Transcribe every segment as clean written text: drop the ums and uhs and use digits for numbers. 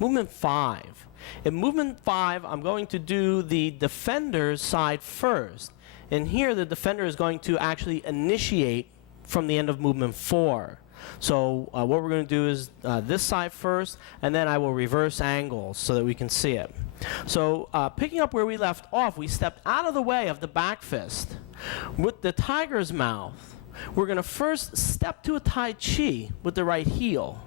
Movement 5. In movement 5, I'm going to do the defender's side first. And here the defender is going to actually initiate from the end of movement 4. So what we're going to do is this side first, and then I will reverse angles so that we can see it. So picking up where we left off, we stepped out of the way of the back fist. With the tiger's mouth, we're going to first step to a Tai Chi with the right heel.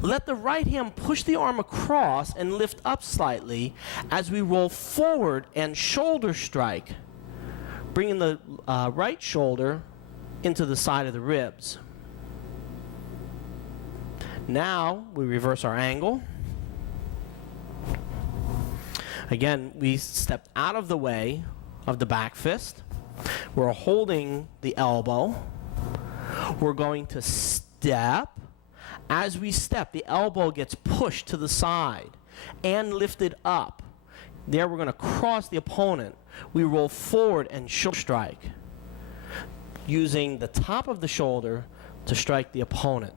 Let the right hand push the arm across and lift up slightly as we roll forward and shoulder strike, bringing the right shoulder into the side of the ribs. Now we reverse our angle. Again, we stepped out of the way of the back fist. We're holding the elbow. We're going to step. As we step, the elbow gets pushed to the side and lifted up. There we're going to cross the opponent. We roll forward and shoulder strike, using the top of the shoulder to strike the opponent.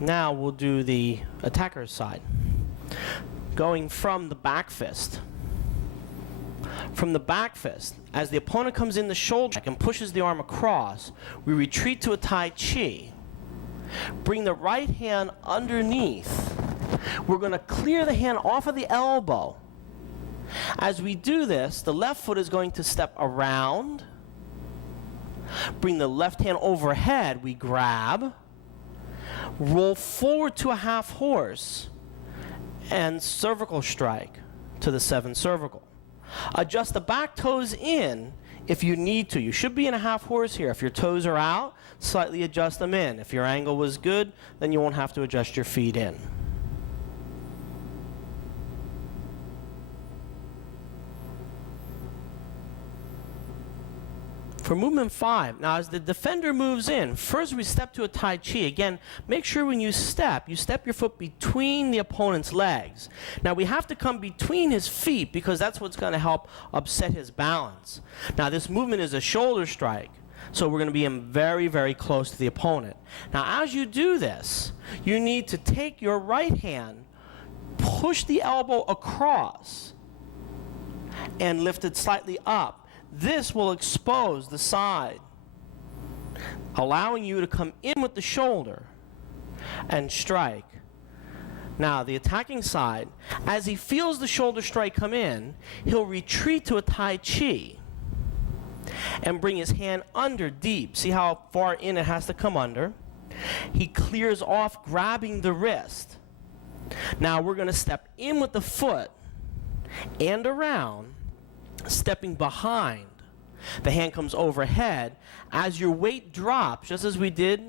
Now we'll do the attacker's side. Going from the back fist. From the back fist, as the opponent comes in the shoulder and pushes the arm across, we retreat to a Tai Chi. Bring the right hand underneath. We're going to clear the hand off of the elbow. As we do this, the left foot is going to step around. Bring the left hand overhead. We grab. Roll forward to a half horse. And cervical strike to the 7 cervical. Adjust the back toes in if you need to. You should be in a half horse here. If your toes are out, slightly adjust them in. If your angle was good, then you won't have to adjust your feet in. For movement 5, now as the defender moves in, first we step to a Tai Chi. Again, make sure when you step your foot between the opponent's legs. Now we have to come between his feet because that's what's going to help upset his balance. Now this movement is a shoulder strike, so we're going to be in very, very close to the opponent. Now as you do this, you need to take your right hand, push the elbow across, and lift it slightly up. This will expose the side, allowing you to come in with the shoulder and strike. Now, the attacking side, as he feels the shoulder strike come in, he'll retreat to a Tai Chi and bring his hand under deep. See how far in it has to come under? He clears off, grabbing the wrist. Now, we're going to step in with the foot and around, stepping behind. The hand comes overhead. As your weight drops, just as we did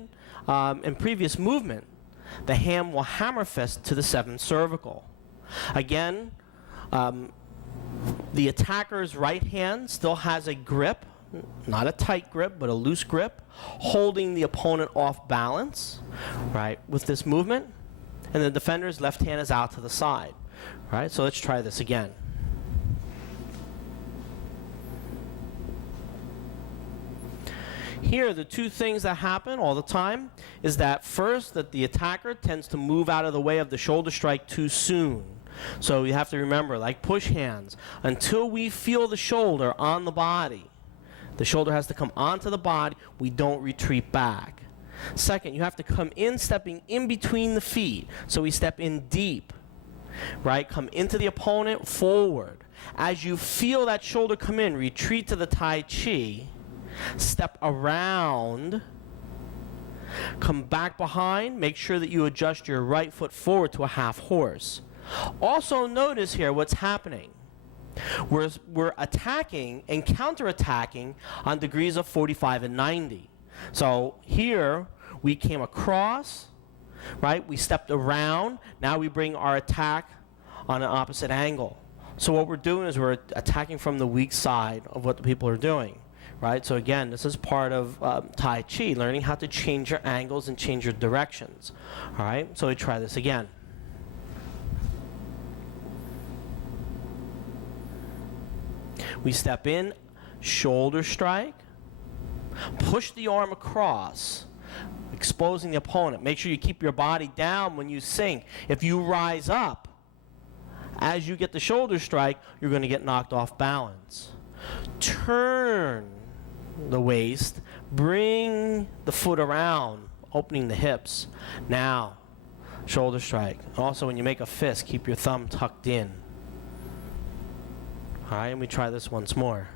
in previous movement, the hand will hammer fist to the 7 cervical. Again, the attacker's right hand still has a grip, not a tight grip, but a loose grip, holding the opponent off balance, right, with this movement. And the defender's left hand is out to the side. Right, so let's try this again. Here, the two things that happen all the time is that first, that the attacker tends to move out of the way of the shoulder strike too soon. So you have to remember, like push hands, until we feel the shoulder on the body, the shoulder has to come onto the body, we don't retreat back. Second, you have to come in stepping in between the feet. So we step in deep, right? Come into the opponent, forward. As you feel that shoulder come in, retreat to the Tai Chi. Step around, come back behind, make sure that you adjust your right foot forward to a half horse. Also notice here what's happening. We're attacking and counterattacking on degrees of 45 and 90. So here we came across, right? We stepped around. Now we bring our attack on an opposite angle. So what we're doing is we're attacking from the weak side of what the people are doing. Right? So again, this is part of Tai Chi, learning how to change your angles and change your directions. All right? So we try this again. We step in, shoulder strike, push the arm across, exposing the opponent. Make sure you keep your body down when you sink. If you rise up, as you get the shoulder strike, you're going to get knocked off balance. Turn the waist, bring the foot around, opening the hips. Now, shoulder strike. Also, when you make a fist, keep your thumb tucked in. All right, and we try this once more.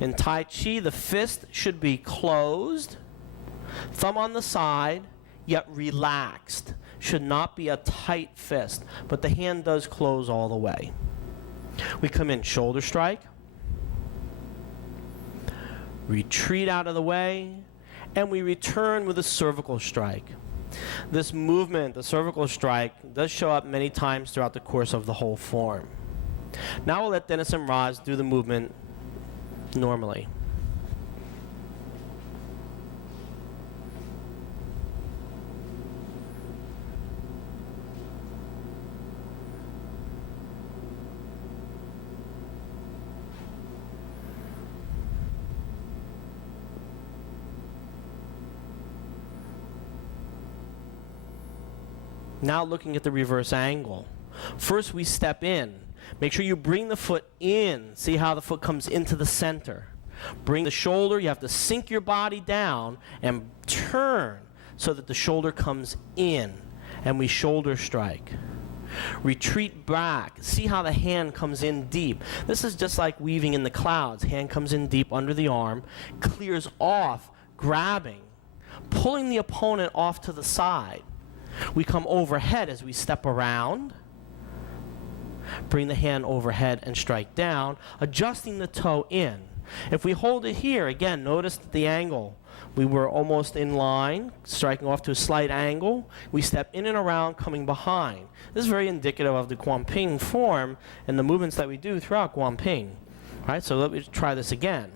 In Tai Chi, the fist should be closed, thumb on the side, yet relaxed. Should not be a tight fist, but the hand does close all the way. We come in shoulder strike, retreat out of the way, and we return with a cervical strike. This movement, the cervical strike, does show up many times throughout the course of the whole form. Now we'll let Dennis and Roz do the movement normally. Now looking at the reverse angle. First we step in. Make sure you bring the foot in. See how the foot comes into the center. Bring the shoulder. You have to sink your body down and turn so that the shoulder comes in. And we shoulder strike. Retreat back. See how the hand comes in deep. This is just like weaving in the clouds. Hand comes in deep under the arm, clears off, grabbing, pulling the opponent off to the side. We come overhead as we step around. Bring the hand overhead and strike down, adjusting the toe in. If we hold it here, again, notice that the angle. We were almost in line, striking off to a slight angle. We step in and around, coming behind. This is very indicative of the Guanping form and the movements that we do throughout Guanping. All right, so let me try this again.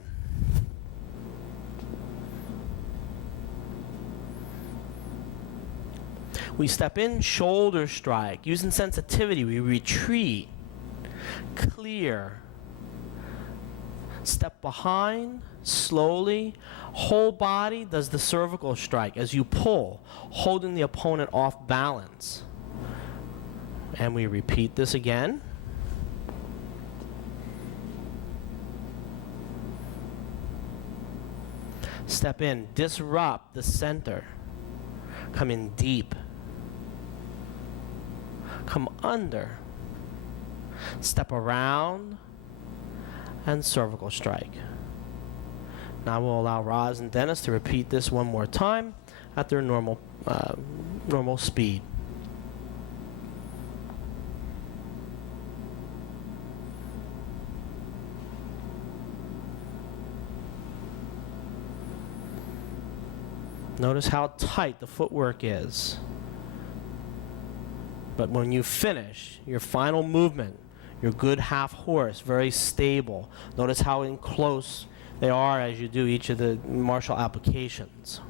We step in, shoulder strike. Using sensitivity, we retreat, clear. Step behind, slowly. Whole body does the cervical strike as you pull, holding the opponent off balance. And we repeat this again. Step in, disrupt the center. Come in deep. Come under, step around, and cervical strike. Now we'll allow Roz and Dennis to repeat this one more time at their normal speed. Notice how tight the footwork is. But when you finish your final movement, your good half horse, very stable. Notice how in close they are as you do each of the martial applications.